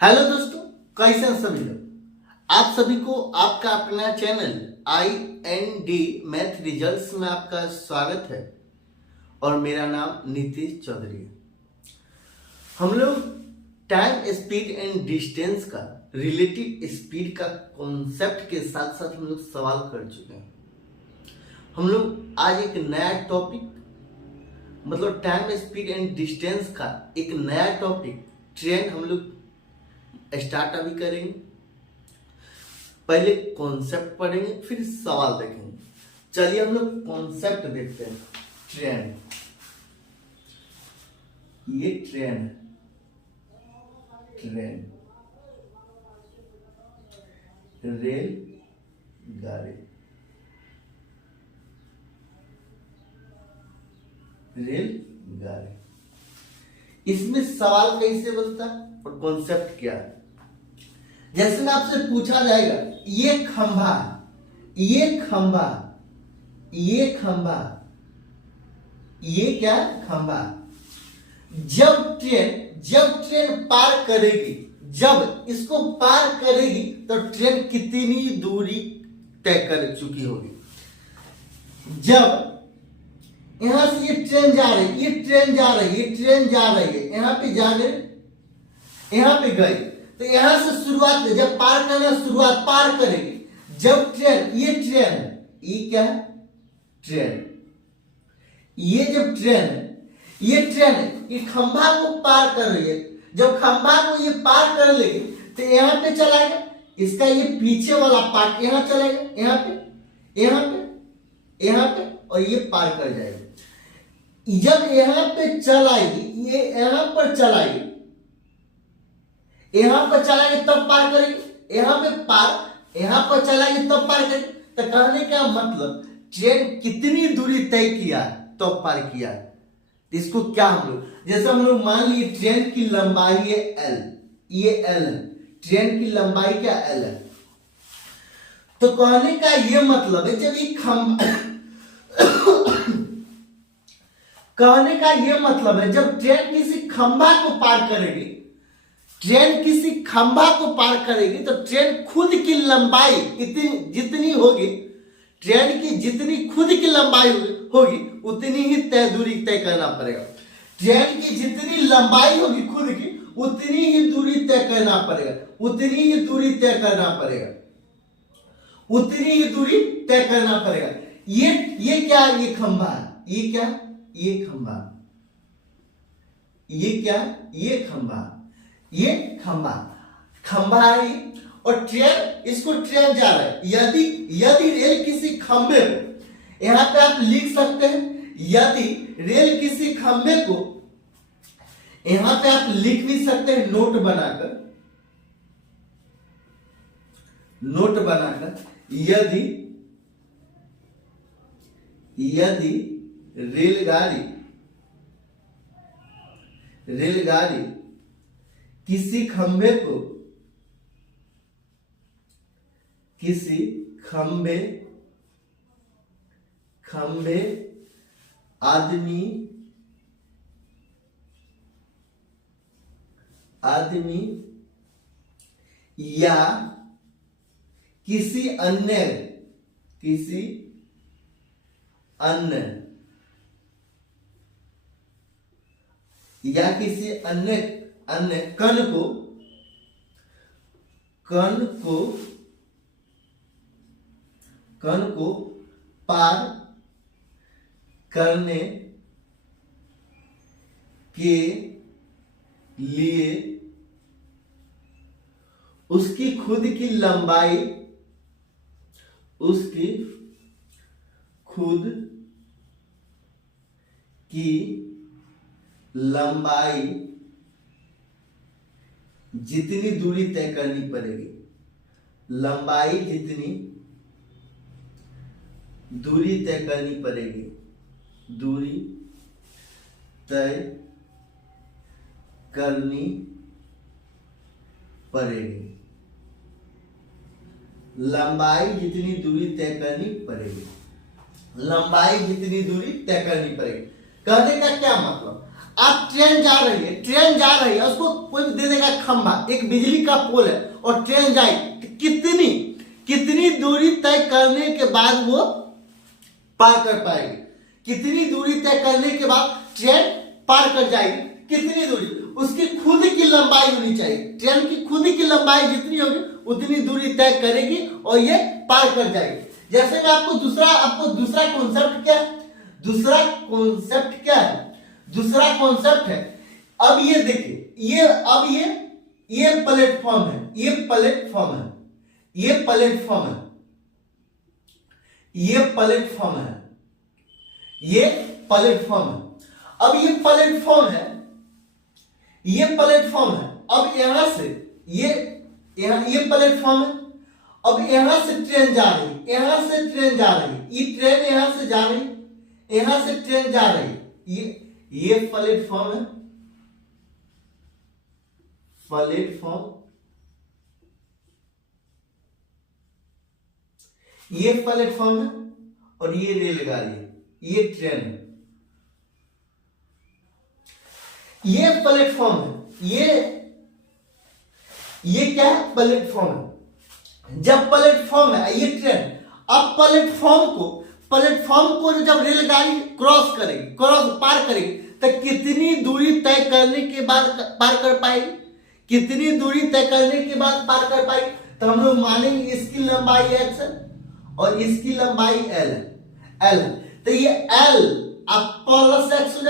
Hello दोस्तों, कैसे हैं सभी लोग। आप सभी को आपका अपना चैनल IND मैथ रिजल्ट्स में आपका स्वागत है और मेरा नाम नीतीश चौधरी है। हम लोग टाइम स्पीड एंड डिस्टेंस का रिलेटिव स्पीड का कॉन्सेप्ट के साथ साथ हम लोग सवाल कर चुके हैं। हम लोग आज एक नया टॉपिक मतलब टाइम स्पीड एंड डिस्टेंस का एक नया टॉपिक ट्रेंड हम लोग स्टार्ट अभी करेंगे। पहले कॉन्सेप्ट पढ़ेंगे फिर सवाल देखेंगे। चलिए हम लोग कॉन्सेप्ट देखते हैं। ट्रेंड, ये ट्रेंड रेल गाड़ी, इसमें सवाल कैसे बनता है और कॉन्सेप्ट क्या है। जैसे में आपसे पूछा जाएगा ये खंभा, ये क्या खंभा। जब ट्रेन पार करेगी, जब इसको पार करेगी तो ट्रेन कितनी दूरी तय कर चुकी होगी। जब यहां से ये ट्रेन जा रही है, यहां पे जाने, यहां पे गई तो यहां से शुरुआत, जब पार करना शुरुआत पार करेगी। जब ट्रेन, ये क्या है ट्रेन, ये जब ट्रेन ये खंभा को पार कर रही है। जब खंभा को ये पार कर लेगी तो यहां पे चलाएगा, इसका ये पीछे वाला पार्ट यहां चलेगा, यहां पे और ये पार कर जाएगा। जब यहां पे चलाएगी, ये यहां पर चलाएगी तब पार करेगी, यहां पर चलाएगी तब पार करेगी। तो कहने का मतलब ट्रेन कितनी दूरी तय किया तो पार किया। इसको क्या हम लोग, जैसे हम लोग मान लिए ट्रेन की लंबाई है L, ये L है, ट्रेन की लंबाई क्या L है। तो कहने का ये मतलब है जब ये कहने का यह मतलब है जब ट्रेन किसी खंभा को पार करेगी, तो ट्रेन खुद की लंबाई जितनी होगी, ट्रेन की जितनी खुद की लंबाई होगी उतनी ही तय दूरी तय करना पड़ेगा। ट्रेन की जितनी लंबाई होगी खुद की उतनी ही दूरी तय करना पड़ेगा, ये क्या, ये खंभा है, ये खंभा है और ट्रेन, इसको ट्रेन जा रहा है। यदि रेल किसी खंभे को, यहां पे आप लिख सकते हैं, यदि रेल किसी खंभे को, यहां पे आप लिख भी सकते हैं नोट बनाकर, यदि रेलगाड़ी किसी खंभे आदमी या किसी अन्य कण को पार करने के लिए उसकी खुद की लंबाई जितनी दूरी तय करनी पड़ेगी, दूरी तय करनी पड़ेगी, लंबाई जितनी दूरी तय करनी पड़ेगी। कहने का क्या मतलब, आप ट्रेन जा रही है, ट्रेन जा रही है, उसको कोई दे देगा खंभा, एक बिजली का पोल है और ट्रेन जाए तो कितनी कितनी दूरी तय करने के बाद वो पार कर पाएगी, कितनी दूरी तय करने के बाद ट्रेन पार कर जाएगी, कितनी दूरी, उसकी खुद की लंबाई होनी चाहिए, ट्रेन की खुद की लंबाई जितनी होगी उतनी दूरी तय करेगी और ये पार कर जाएगी। जैसे मैं आपको दूसरा कॉन्सेप्ट क्या है, दूसरा कॉन्सेप्ट है, अब ये देखिए, ये प्लेटफॉर्म है, ये प्लेटफॉर्म है, अब ये प्लेटफॉर्म है, अब यहां से ये प्लेटफॉर्म है, अब यहां से ट्रेन जा रही, ये ट्रेन यहां से जा रही, ये प्लेटफॉर्म है, ये प्लेटफॉर्म है और ये रेलगाड़ी है, ये ट्रेन है, ये प्लेटफॉर्म है, ये क्या है, प्लेटफॉर्म है। जब प्लेटफॉर्म है ये ट्रेन, अब प्लेटफॉर्म को जब रेलगाड़ी पार करेगी तो कितनी दूरी तय करने के बाद पार कर पाएगी, कितनी दूरी तय करने के बाद पार कर पाएगी, तो हम लोग मानेंगे इसकी लंबाई x है और इसकी लंबाई l है, तो ये l अब प्लस x हो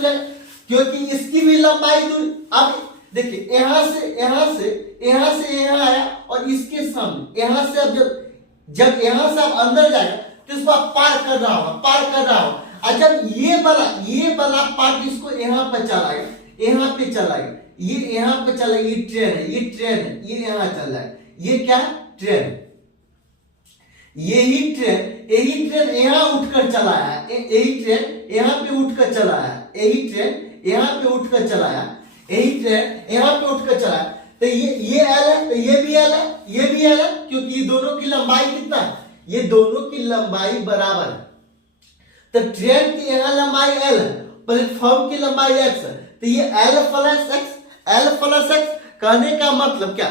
जाएगा, क्योंकि इसकी भी लंबाई दूरी, अब देखिए यहां से यहां आया और इसके सामने यहां से अब जब यहां से आप अंदर जाएगा तो इसको आप पार कर रहा हो, और जब ये वाला पार्ट इसको यहां पे चलाएगा, ये यहां पे चलाएगा, ये ट्रेन है, ये यहां चल रहा है, ये क्या ट्रेन, यही ट्रेन यहां उठकर चला है, यही ट्रेन यहां पे उठकर चला है, तो ये L है, तो ये भी L है, क्योंकि ये दोनों की लंबाई कितना है, ये दोनों की लंबाई बराबर है, तो ट्रेन की यहाँ लंबाई L है, प्लेटफॉर्म की लंबाई x है, तो ये L प्लस x, कहने का मतलब क्या,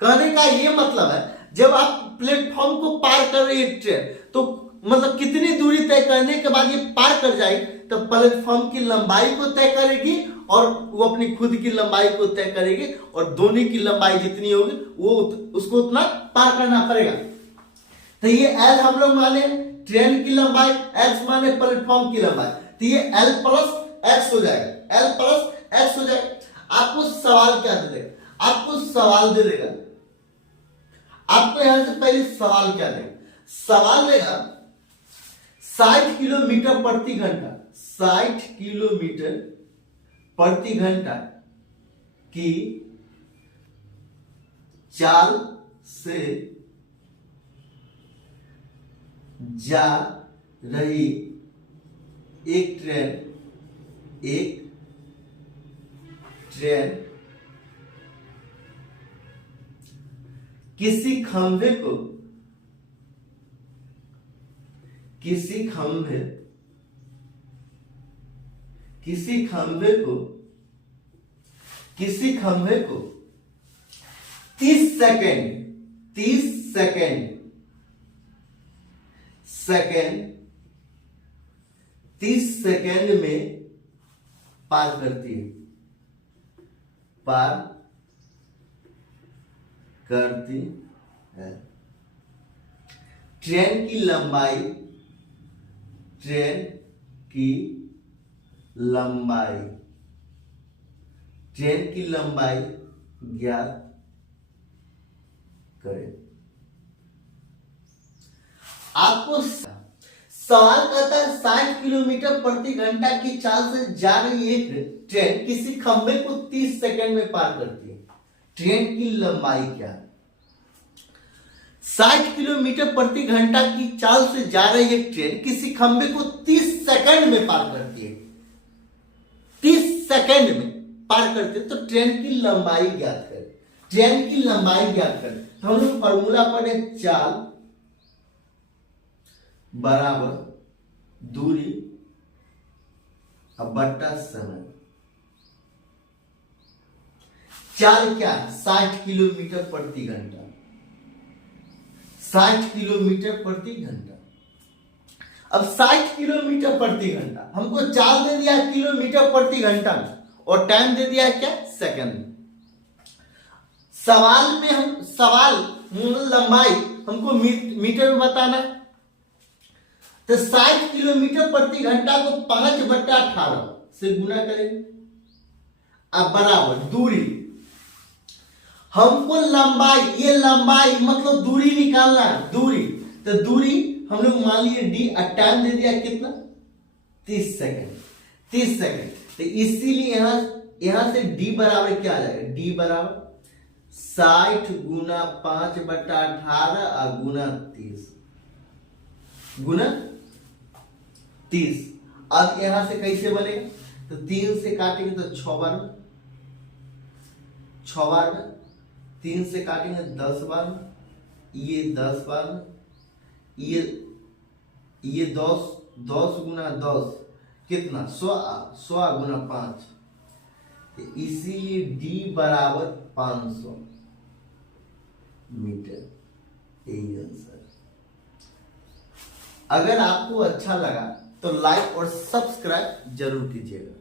कहने का ये मतलब है जब आप प्लेटफॉर्म को पार कर रही है ट्रेन, तो मतलब कितनी दूरी तय करने के बाद ये पार कर जाएगी, तो प्लेटफॉर्म की लंबाई को तय करेगी और वो अपनी खुद की लंबाई को तय करेगी, और दोनों की लंबाई जितनी होगी वो उसको उतना पार करना पड़ेगा। तो ये L हम लोग माने ट्रेन की लंबाई, x माने प्लेटफॉर्म की लंबाई, तो ये L प्लस x हो जाएगा। आपको सवाल क्या दे देगा, आपको यहां से पहले सवाल क्या देगा, सवाल देगा 60 किलोमीटर प्रति घंटा, 60 किलोमीटर प्रति घंटा की चाल से जा रही एक ट्रेन किसी खंभे को 30 सेकेंड में पार करती है। ट्रेन की लंबाई ज्ञात करें। आपको सवाल कहता है 60 किलोमीटर प्रति घंटा की चाल से जा रही एक ट्रेन किसी खंभे को 30 सेकंड में पार करती है, ट्रेन की लंबाई क्या है? 60 किलोमीटर प्रति घंटा की चाल से जा रही एक ट्रेन किसी खंभे को 30 सेकंड में पार करती है, 30 सेकंड में पार करते हैं, तो ट्रेन की लंबाई ज्ञात करें। तो हम लोग फॉर्मूला पढ़े, चाल बराबर दूरी अब बट्टा समय। चाल क्या है? 60 किलोमीटर प्रति घंटा। 60 किलोमीटर प्रति घंटा। अब 60 किलोमीटर प्रति घंटा, हमको चाल दे दिया किलोमीटर प्रति घंटा में, और टाइम दे दिया है क्या? सेकंड में। सवाल में हम लंबाई हमको मीटर में बताना है, तो 60 किलोमीटर प्रति घंटा को 5/18 से गुना करेंगे। अब बराबर दूरी, हमको लंबाई, ये लंबाई मतलब दूरी निकालना है। दूरी, तो दूरी हम लोग मान लिए डी, टाइम दे दिया कितना? 30 सेकंड। 30 सेकंड, तो इसीलिए यहां से डी बराबर क्या आ जाएगा? डी बराबर 60 गुना 5/18 और गुना 30 गुना 30। अब यहां से कैसे बनेगा? तो 3 से काटेंगे तो 6 बार में, 6 बार में, 3 से काटेंगे 10 बार में, ये 10 बार में, ये 10 गुना 10 कितना? 100 गुना 5, इसीलिए डी बराबर 500 मीटर। यही आंसर। अगर आपको अच्छा लगा तो लाइक और सब्सक्राइब जरूर कीजिएगा।